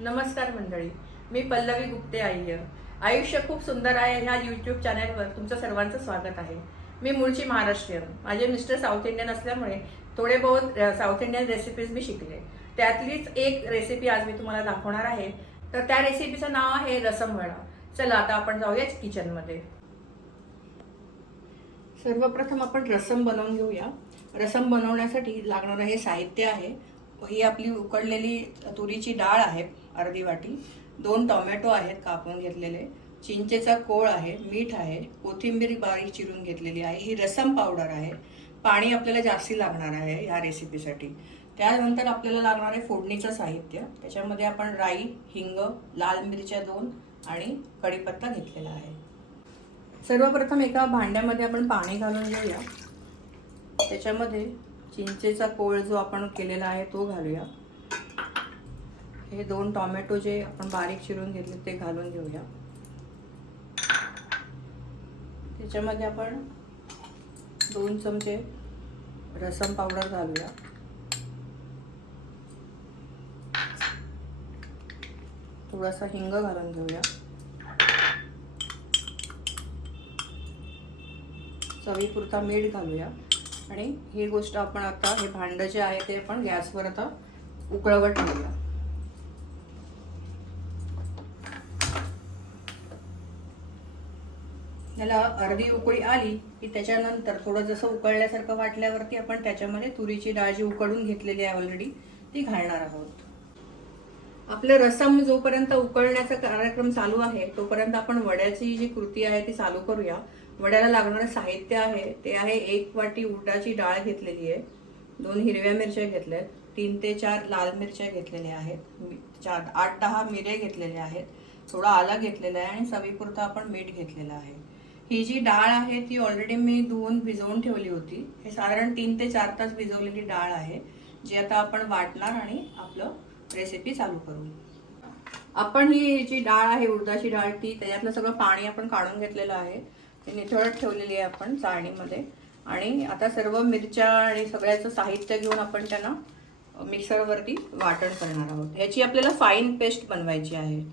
नमस्कार मंडळी मी पल्लवी गुप्ते अय्यर आयुष्य खूप सुंदर आहे ह्या यूट्यूब चॅनलवर तुमचं सर्वांचं स्वागत आहे. मी मूळची महाराष्ट्रीयन. माझे मिस्टर साऊथ इंडियन असल्यामुळे थोडे बहुत साऊथ इंडियन रेसिपीज मी शिकले. त्यातलीच एक रेसिपी आज मी तुम्हाला दाखवणार आहे. तर त्या रेसिपीचं नाव आहे रसम वडा. चला आता आपण जाऊया किचनमध्ये सर्वप्रथम आपण रसम बनवून घेऊया. रसम बनवण्यासाठी लागणारं हे साहित्य आहे. ही आपली उकडलेली तुरीची डाळ आहे अर्धी वाटी. दोन टोमॅटो आहेत कापून घेतलेले. चिंचेचा कोळ आहे मीठ आहे कोथिंबीर बारीक चिरून घेतलेली आहे. ही रसम पावडर आहे. पाणी आपल्याला जास्ती लागणार आहे ह्या रेसिपीसाठी. त्यानंतर आपल्याला लागणार आहे फोडणीचं साहित्य. त्याच्यामध्ये आपण राई हिंग लाल मिरच्या दोन आणि कढीपत्ता घेतलेला आहे. सर्वप्रथम एका भांड्यामध्ये आपण पाणी घालून घेऊया. त्याच्यामध्ये चिंचेचा कोळ जो आपण केलेला आहे तो घालूया. हे दोन टोमॅटो जे आपण बारीक चिरून घेतले ते घालून घेऊया. त्याच्यामध्ये आपण दोन चमचे रसम पावडर घालूया. थोडासा हिंग घालून घेऊया. चवीपुरता मीठ घालूया. आणि ही गोष्ट आपण आता हे भांड जे आहे ते आपण गॅसवर आता उकळवत ठेवूया. याला अर्धी उकळी आली की त्याच्यानंतर थोडं जसं उकळल्यासारखं वाटल्यावरती आपण त्याच्यामध्ये तुरीची डाळ जी उकळून घेतलेली आहे ऑलरेडी ती घालणार आहोत. आपलं रसम जोपर्यंत उकळण्याचा कार्यक्रम चालू आहे तोपर्यंत आपण वड्याची जी कृती आहे ती चालू करूया. वड्याला लागणारं साहित्य आहे ते आहे एक वाटी उडदाची डाळ घेतलेली आहे. दोन हिरव्या मिरच्या घेतल्या आहेत तीन ते चार लाल मिरच्या घेतलेल्या आहेत. मी- चार आठ दहा मिरे घेतलेल्या आहेत. थोडा आला घेतलेला आहे आणि चवीपुरतं आपण मीठ घेतलेलं आहे. ही जी डाळ आहे ती ऑलरेडी मी धुवून भिजवून ठेवली होती. हे साधारण तीन ते चार तास भिजवलेली डाळ आहे जी आता आपण वाटणार आणि आपलं रेसिपी चालू करू. आपण ही जी डाळ आहे उडदाची डाळ ती त्याच्यातलं सगळं पाणी आपण काढून घेतलेलं आहे. ते निथळत ठेवलेली आहे आपण चाळणीमध्ये. आणि आता सर्व मिरच्या आणि सगळ्याचं साहित्य घेऊन आपण त्यांना मिक्सरवरती वाटण करणार आहोत. ह्याची आपल्याला फाईन पेस्ट बनवायची आहे.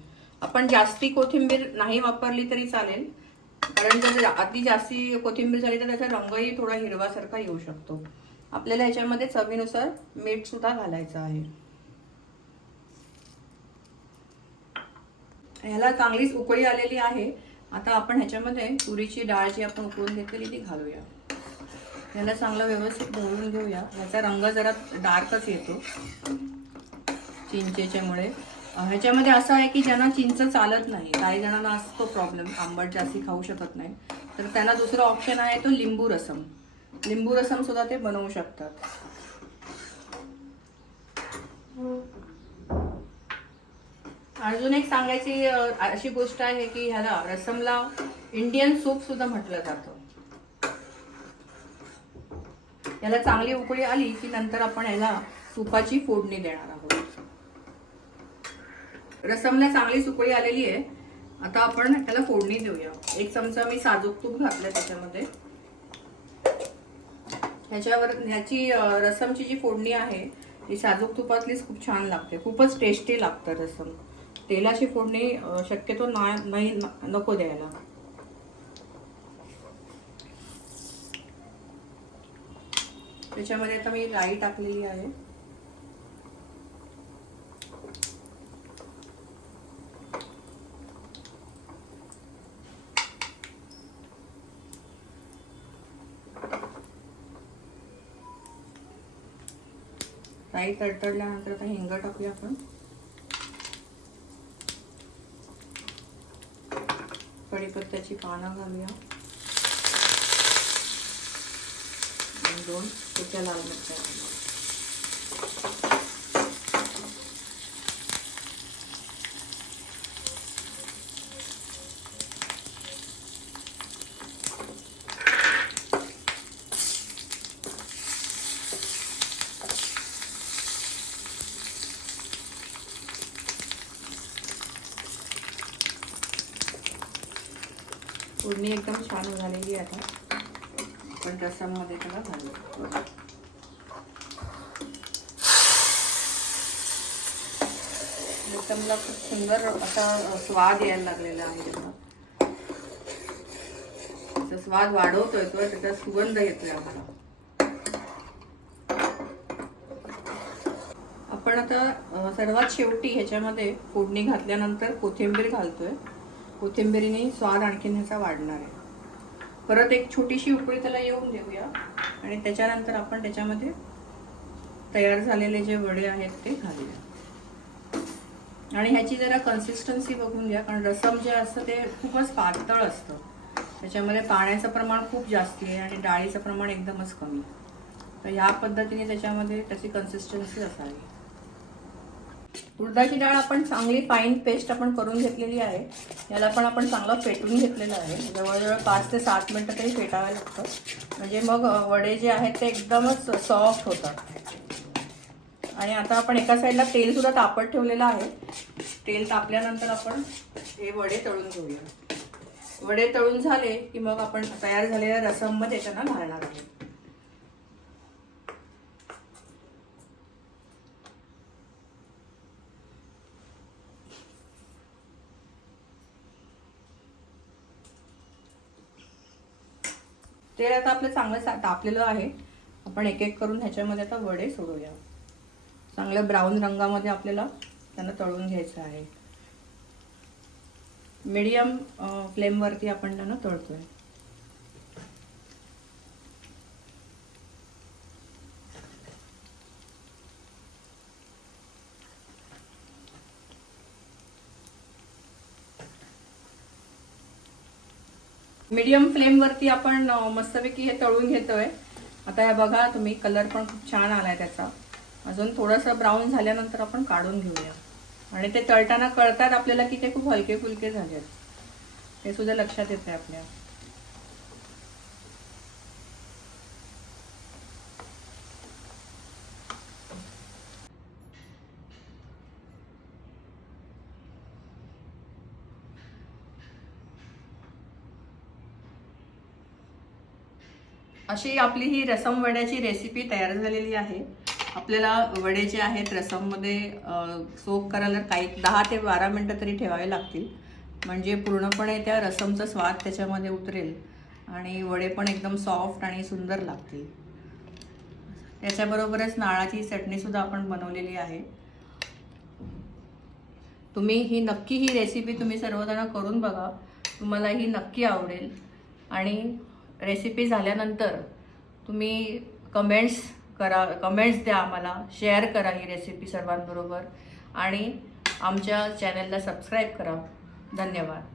आपण जास्ती कोथिंबीर नाही वापरली तरी चालेल. कारण जर अति जास्ती कोथिंबीर झाली तर त्याचा रंगही थोडा हिरवासारखा येऊ शकतो. आपल्याला ह्याच्यामध्ये चवीनुसार मीठ सुद्धा घालायचं आहे. ह्याला चांगलीच उकळी आलेली आहे. आता आपण ह्याच्यामध्ये तुरीची डाळ जी आपण उकळून घेतलेली ती घालूया. याला चांगलं व्यवस्थित ढवळून घेऊया. ह्याचा रंग जरा डार्कच येतो. चिंचेच्यामुळे. ह्याच्यामध्ये असं आहे की ज्यांना चिंच चालत नाही काही जणांना असतो प्रॉब्लेम आंबट जास्ती खाऊ शकत नाही. तर त्यांना दुसरा ऑप्शन आहे तो लिंबू रसम. लिंबू रसम सुद्धा ते बनवू शकतात. अजून एक सांगायची अशी गोष्ट आहे की ह्याला रसमला इंडियन सूप सुद्धा म्हटलं जातं. याला चांगली उकळी आली की नंतर आपण याला सुपाची फोडणी देणार आहोत. रसमला चांगली उकळी आलेली आहे. आता आपण त्याला फोडणी देऊया. एक चमचा मी साजूक तूप घातलं त्याच्यामध्ये. ह्याच्यावर ह्याची रसमची जी फोडणी आहे ती साजूक तुपातलीच खूप छान लागते. खूपच टेस्टी लागतं रसम. तेलाची फोडणी शक्यतो ना- नाही नको द्यायला. त्याच्यामध्ये आता मी राई टाकलेली आहे. राई तडतडल्यानंतर आता हिंग टाकूया आपण. कढीपत्त्याची पानं घालूया. दोन सुक्या लाल मिरच्या फोडणी एकदम छान झालेली आहे आता. आपण रसममध्ये त्याला घालू. रसमला खूप सुंदर असा स्वाद यायला लागलेला आहे त्याचा. स्वाद वाढवतोय तो त्याचा सुगंध येतोय आम्हाला. आपण आता सर्वात शेवटी ह्याच्यामध्ये फोडणी घातल्यानंतर कोथिंबीर घालतोय. कोथिंबीरीने स्वाद आणखीन ह्याचा वाढणार आहे. परत एक छोटीशी उकळी त्याला येऊन देऊया. आणि त्याच्यानंतर आपण त्याच्यामध्ये तयार झालेले जे वडे आहेत ते घालूया. आणि ह्याची जरा कन्सिस्टन्सी बघून घ्या कारण रसम जे असतं ते खूपच पातळ असतं. त्याच्यामध्ये पाण्याचं प्रमाण खूप जास्ती आहे आणि डाळीचं प्रमाण एकदमच कमी तर ह्या पद्धतीने त्याच्यामध्ये त्याची कन्सिस्टन्सी असावी. उडदाची डाळ आपण चांगली फाईन पेस्ट आपण करून घेतलेली आहे. याला पण आपण चांगलं फेटून घेतलेलं आहे. जवळजवळ पाच ते सात मिनटं तरी फेटावं लागतं. म्हणजे मग वडे जे आहेत ते एकदमच सॉफ्ट होतात. आणि आता आपण एका साईडला तेल सुद्धा तापत ठेवलेलं आहे. तेल तापल्यानंतर आपण हे वडे तळून घेऊया. वडे तळून झाले की मग आपण तयार झालेल्या रसममध्ये त्यांना घालणार आहोत तेल आता आपलं चांगलं सा- तापलेलं आहे. आपण एक एक करून ह्याच्यामध्ये आता वडे सोडूया. चांगल्या ब्राऊन रंगामध्ये आपल्याला त्यांना तळून घ्यायचं आहे. मीडियम फ्लेमवरती आपण त्यांना तळतोय. मीडियम फ्लेमवरती आपण मस्तपैकी हे तळून घेतोय. आता हे बघा तुम्ही कलर पण खूप छान आलाय त्याचा. अजून थोडंसं ब्राऊन झाल्यानंतर आपण काढून घेऊया. आणि ते तळताना कळतात आपल्याला की ते खूप हलके फुलके झालेत. हे सुद्धा लक्षात येते आपल्या. अशी आपली ही रसम वड्याची रेसिपी तयार झालेली आहे. आपल्याला वडे जे आहेत रसममध्ये सोप करायला काही दहा ते बारा मिनटं तरी ठेवावे लागतील. म्हणजे पूर्णपणे त्या रसमचा स्वाद त्याच्यामध्ये उतरेल आणि वडे पण एकदम सॉफ्ट आणि सुंदर लागतील. त्याच्याबरोबरच नाळाची चटणीसुद्धा आपण बनवलेली आहे. तुम्ही ही नक्की ही रेसिपी तुम्ही सर्वजण करून बघा. तुम्हाला ही नक्की आवडेल. आणि रेसिपी झाल्यानंतर तुम्ही कमेंट्स करा कमेंट्स द्या आम्हाला. शेअर करा ही रेसिपी सर्वांबरोबर. आणि आमच्या चॅनलला सबस्क्राईब करा. धन्यवाद.